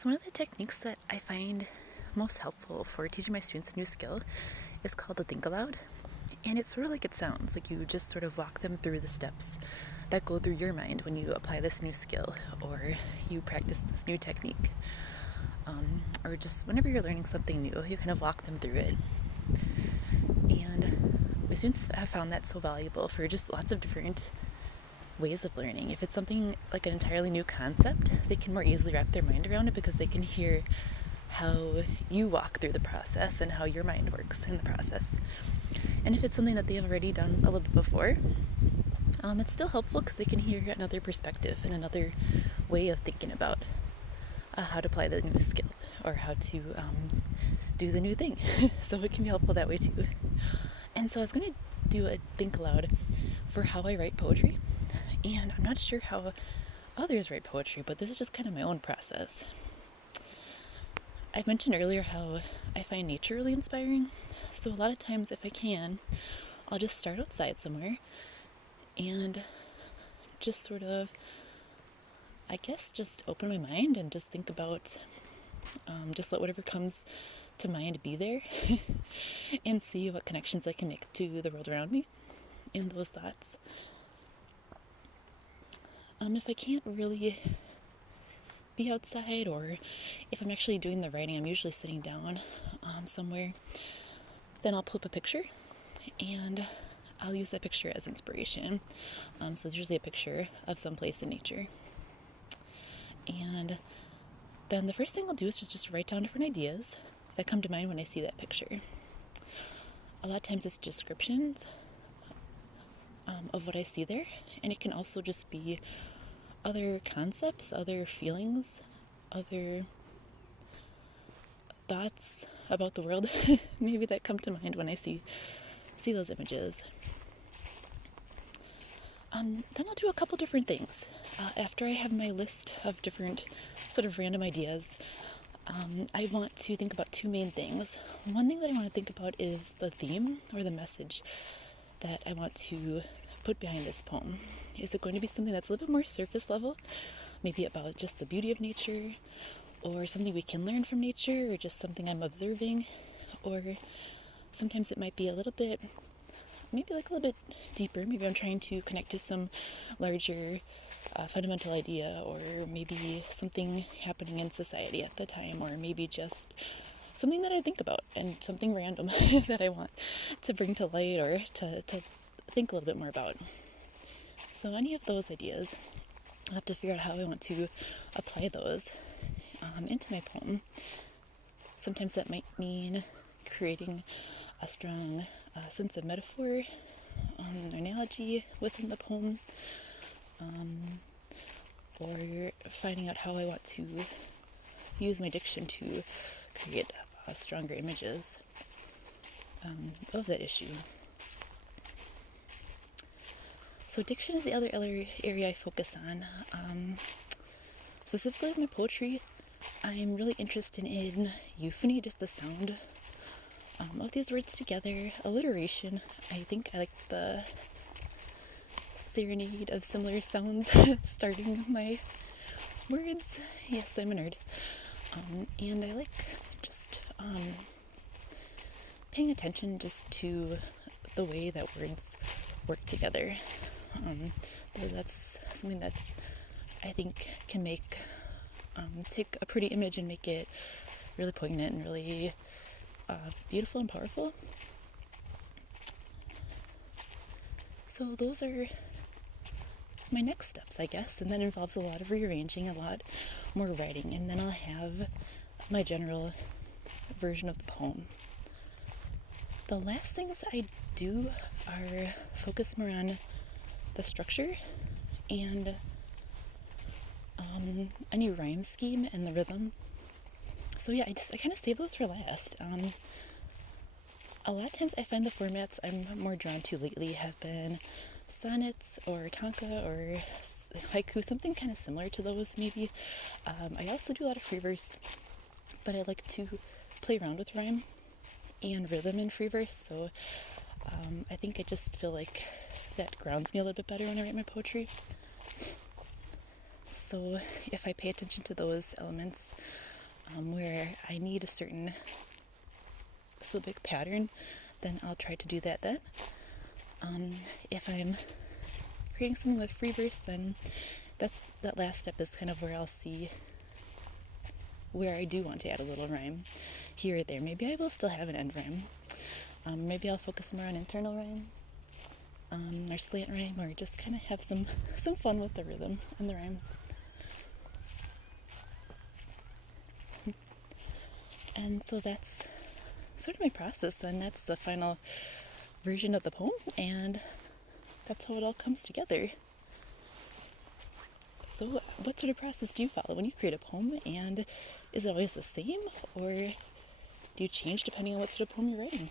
So one of the techniques that I find most helpful for teaching my students a new skill is called the Think Aloud. And it's sort of like it sounds, like you just sort of walk them through the steps that go through your mind when you apply this new skill or you practice this new technique. Or just whenever you're learning something new, you kind of walk them through it. And my students have found that so valuable for just lots of different ways of learning. If it's something like an entirely new concept, they can more easily wrap their mind around it because they can hear how you walk through the process and how your mind works in the process. And if it's something that they have already done a little bit before, it's still helpful because they can hear another perspective and another way of thinking about how to apply the new skill or how to do the new thing. So it can be helpful that way too. And so I was going to do a Think Aloud for how I write poetry. And I'm not sure how others write poetry, but this is just kind of my own process. I mentioned earlier how I find nature really inspiring. So a lot of times if I can, I'll just start outside somewhere and just sort of, I guess, just open my mind and just think about, just let whatever comes to mind be there and see what connections I can make to the world around me in those thoughts. If I can't really be outside, or if I'm actually doing the writing, I'm usually sitting down somewhere, then I'll pull up a picture and I'll use that picture as inspiration. So it's usually a picture of some place in nature. And then the first thing I'll do is just write down different ideas that come to mind when I see that picture. A lot of times it's descriptions of what I see there, and it can also just be other concepts, other feelings, other thoughts about the world maybe that come to mind when I see those images. Then I'll do a couple different things. After I have my list of different sort of random ideas, I want to think about two main things. One thing that I want to think about is the theme or the message that I want to put behind this poem. Is it going to be something that's a little bit more surface level, maybe about just the beauty of nature, or something we can learn from nature, or just something I'm observing, or sometimes it might be a little bit deeper. Maybe I'm trying to connect to some larger fundamental idea, or maybe something happening in society at the time, or maybe just something that I think about and something random that I want to bring to light or to think a little bit more about. So any of those ideas, I'll have to figure out how I want to apply those into my poem. Sometimes that might mean creating a strong sense of metaphor, analogy within the poem, or finding out how I want to use my diction to create stronger images of that issue. So diction is the other area I focus on. Specifically with my poetry, I'm really interested in euphony, just the sound of these words together. Alliteration, I think I like the serenade of similar sounds starting my words. Yes, I'm a nerd. And I like just paying attention just to the way that words work together. That's something that's, I think, can make take a pretty image and make it really poignant and really beautiful and powerful. So those are my next steps, I guess, and that involves a lot of rearranging, a lot more writing, and then I'll have my general version of the poem. The last things I do are focus more on the structure and any rhyme scheme and the rhythm. So yeah, I kind of save those for last. A lot of times I find the formats I'm more drawn to lately have been sonnets or tanka or haiku, something kind of similar to those maybe. I also do a lot of free verse, but I like to play around with rhyme and rhythm in free verse, so I think I just feel like that grounds me a little bit better when I write my poetry. So if I pay attention to those elements, where I need a certain syllabic pattern, then I'll try to do that then. If I'm creating something with free verse, then that last step is kind of where I'll see where I do want to add a little rhyme here or there. Maybe I will still have an end rhyme. Maybe I'll focus more on internal rhyme, or slant rhyme, or just kind of have some fun with the rhythm and the rhyme. And so that's sort of my process then. That's the final version of the poem, and that's how it all comes together. So what sort of process do you follow when you create a poem, and is it always the same, or do you change depending on what sort of poem you're writing?